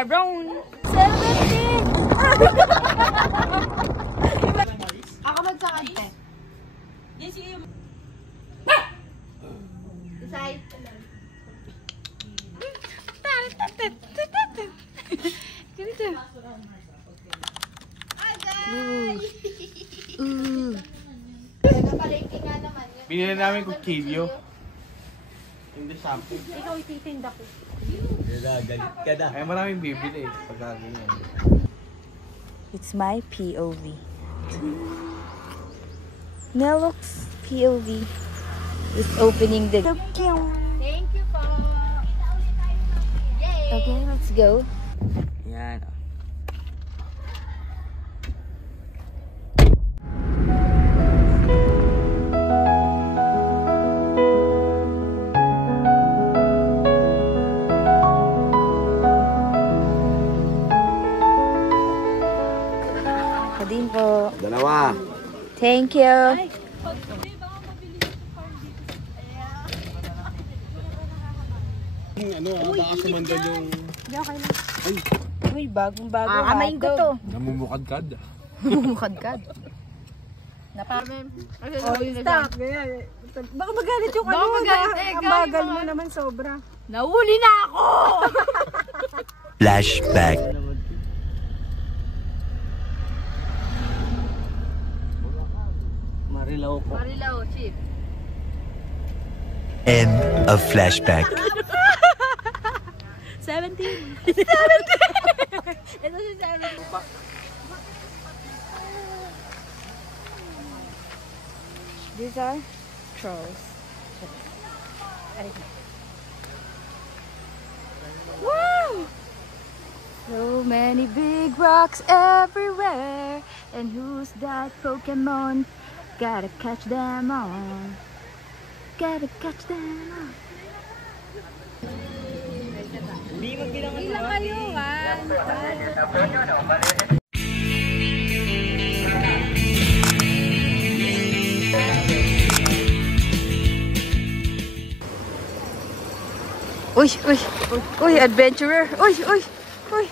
Sharon. 70! Ako magsakante. Yes, sige. Isay. Ganito. Napalengke nga naman yun. Binili namin kutsilyo. Hindi shampoo. Ikaw ititinda ko. Ay maraming bibili eh. Pagka ganyan. It's my POV. Nelox POV is opening the... Thank you po. Yay! Okay, let's go. Yan. Kadin po. Dalawa. Thank you. Baka sumandal yung... Uy, bagong-bago. Kakamain ko to. Namumukadkad. Namumukadkad. Naparmen. Stop. Baka magalit yung Baka magalit eh, Ang bagal mo naman sobra. Nahuli na ako! Flashback. Marilaw po. Marilaw, chief. End of flashback. 17. 17! Ito si 17. These are trolls. Woo! So many big rocks everywhere. And who's that Pokemon? Gotta catch them all. Gotta catch them all. Ilang kayo, Uy, uy, uy, adventurer. Uy, uy, uy.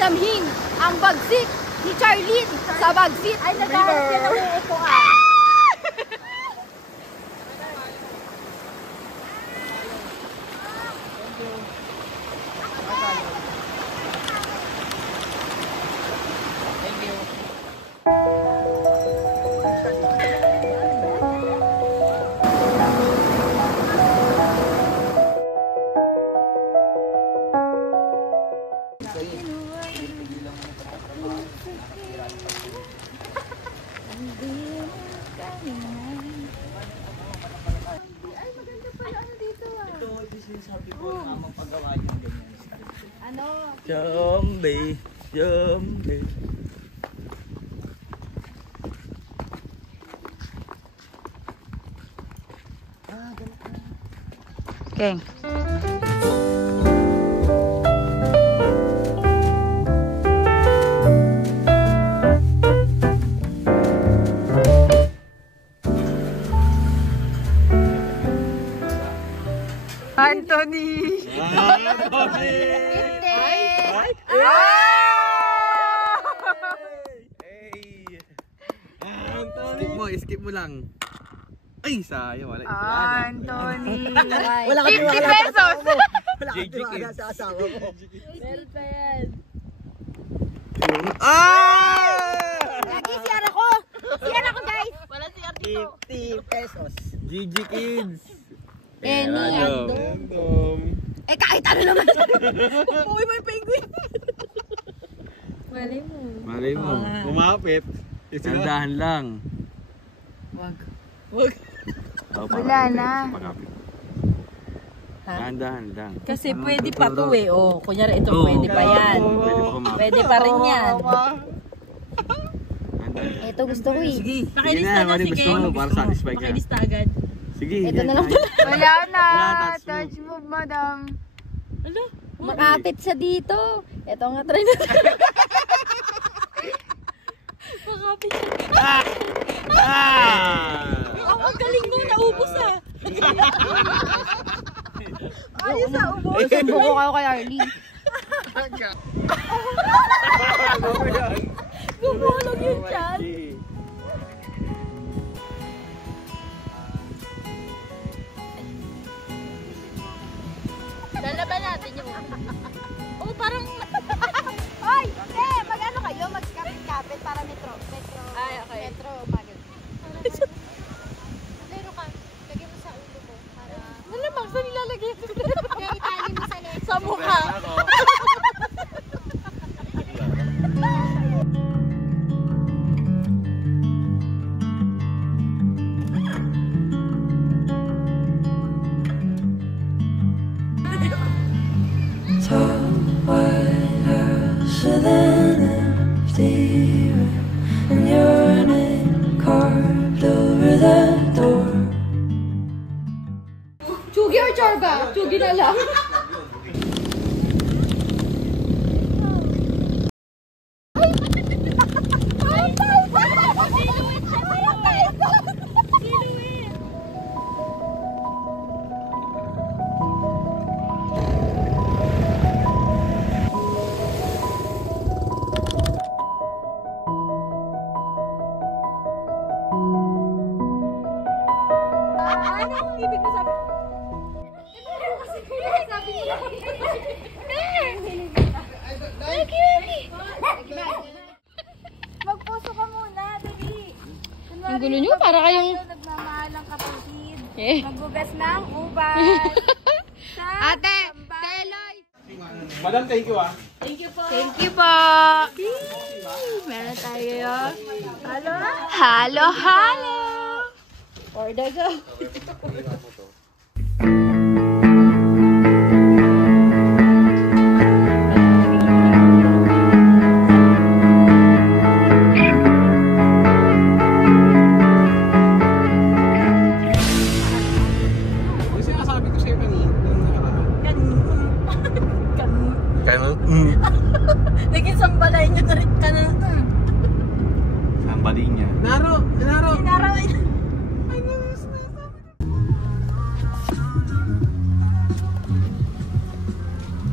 Damhin ang bagsik ni Charlene sa bagsik. Ay, nagkaroon siya ng uupuan. Zombie. Zombie. Okay. Anthony! Skip mo lang. Ay, sayang. Wala. Anthony! Wala ka 50 pesos! Wala ka tiwala sa asawa mo. Meron pa yan. Lagi siyara ko! Siyara ko guys! Wala si Artito. 50 pesos. GG Kids. Any Random. Eh kahit ano naman! Pupuwi mo yung penguin! Malay mo. Malay mo. Kumapit. Sandahan lang. Wag. Wag. Wala na. Dahan-dahan lang. Kasi pwede pa to eh. Oh, kunyari ito Oo. pwede pa yan. Pwede pa kumapit. Pwede pa rin yan. Ito gusto ko eh. Sige, Sige pakilista na, na, ano sige. gusto mo para satisfy ka. Pakilista agad. Sige. Ito na lang pala. Wala na. Wala, touch Touch move, madam. Ano? Makapit sa dito. Ito nga, try na. Makapit siya. Ang galing mo, naubos ah. Ayos sa ubos. Sumbong ko kayo kay Arlene. Gumulog yun dyan. Lalaban natin yung... Oh, parang... Oy! Mag-ano kayo? Mag-kapit-kapit para metro. Ay, okay. Metro, bagay. Lero ka. Lagyan mo sa ulo mo. Para... Malamang, saan nilalagay? Kaya itali mo sa legs. Sa mukha. Chugi or chorba? Chugi na lang. Ibig mo sabi. Magpuso ka muna, dali. Ang gulo nyo, para kayong... Nagmamahalang kapatid. Eh. Magbugas ng ubas. Ate! Teloy! Madam, thank you ah. Thank you po! Meron tayo. Halo? Halo, halo! Order go! Yung sinasabi ko sa'yo kanina. Naging sambalay niyo na rin ka na. Ang bali niya. Naro!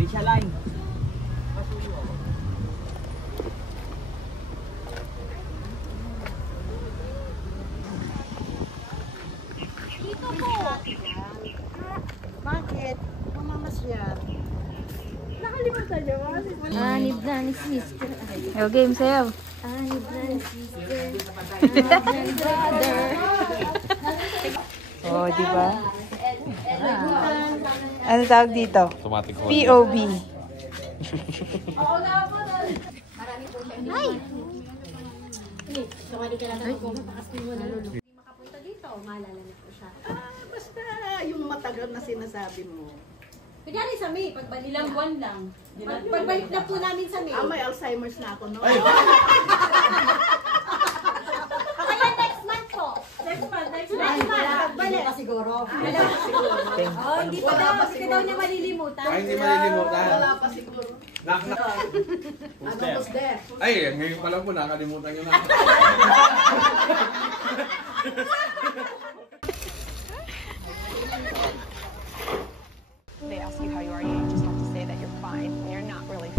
Risha line. Bakit? Mamamasyan. Nakalimutan niyo ba? Anib na ni sister. Yo, game sayo. Anib na ni sister. Anib na ni brother. Oh, di ba? Ano tawag dito? Automatic hold. POV. Basta yung matagal na sinasabi mo. Kunyari sa May, pagbalik ilang buwan lang. Pagbalik na po namin sa May. May Alzheimer's na ako noon. Kaya next month po. Next month. Pagbalik. Siguro. Oh, hindi pa daw. Kasi daw niya malilimutan. Ay, hindi malilimutan. Wala pa siguro. Knock. Ano was there? Ay, ngayon pa lang po, nakalimutan nyo na. They ask you how you are, you just have to say that you're fine when you're not really.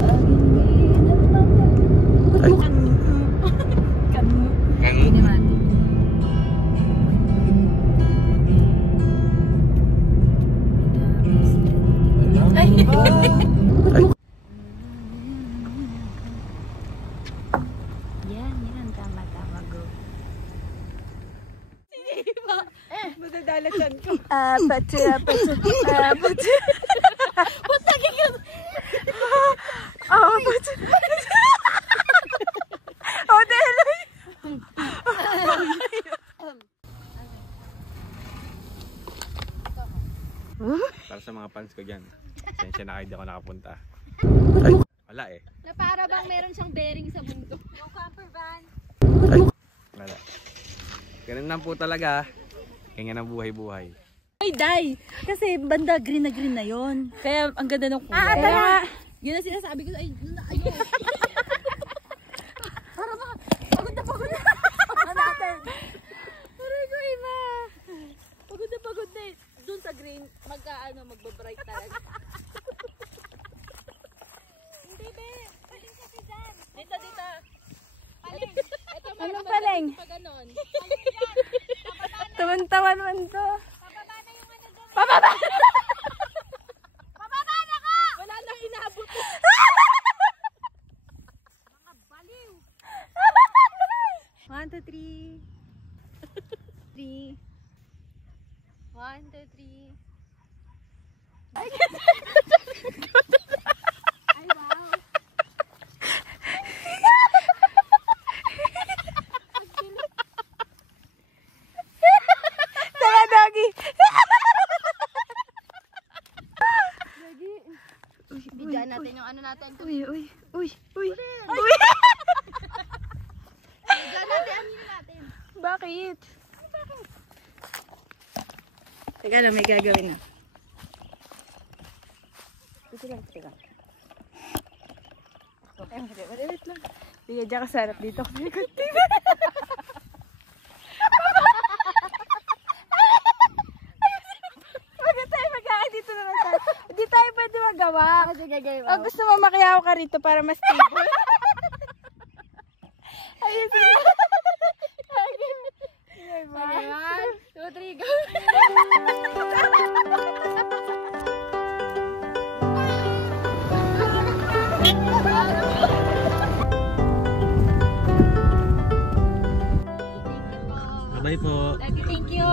Yan, tama-tama, go. Madadalatan ko. Apat. Punta ka! Apat. Oh, Deloy. Para sa mga fans ko dyan. Sensya na kayo, di ako nakapunta. Wala eh. Na para bang meron siyang bearing sa mundo. Yung camper van. Wala. Ganun lang po talaga. Kaya ng buhay-buhay. Ay, Day. Kasi banda green na yon. Kaya ang ganda ng kulay. Kaya, yun ang sinasabi ko. Ay, ayun. Para ba? Pagod na pagod na. Natin. Aray ko, Ima. Pagod na. Doon sa green, magbabright talaga. Hindi, be. Paling kasi dyan. Dito. Paling. Ito, Anong paling? pag ganon. Tawan-tawan man to. Pababa na yung ano doon. Pababa! Pababa na ka! Wala nang inabot. Mga baliw. 1, 2, 3. 3. 1, 2, 3. Ay, wow. Tara, doggy. Bigyan natin yung ano natin. Uy. Bigyan natin ang hino natin. Bakit? Teka lang, may gagawin na. Teka lang. Wait lang. Sige, dyan ka sa harap dito. Bakit tayo magkakain dito na lang tayo? Hindi tayo pwede magawa. Sige, gagawin O gusto mo makiyaw ka rito para mas stable? Ayun, sige. Okay, 1, 2, 3, go. Bye po. Thank you.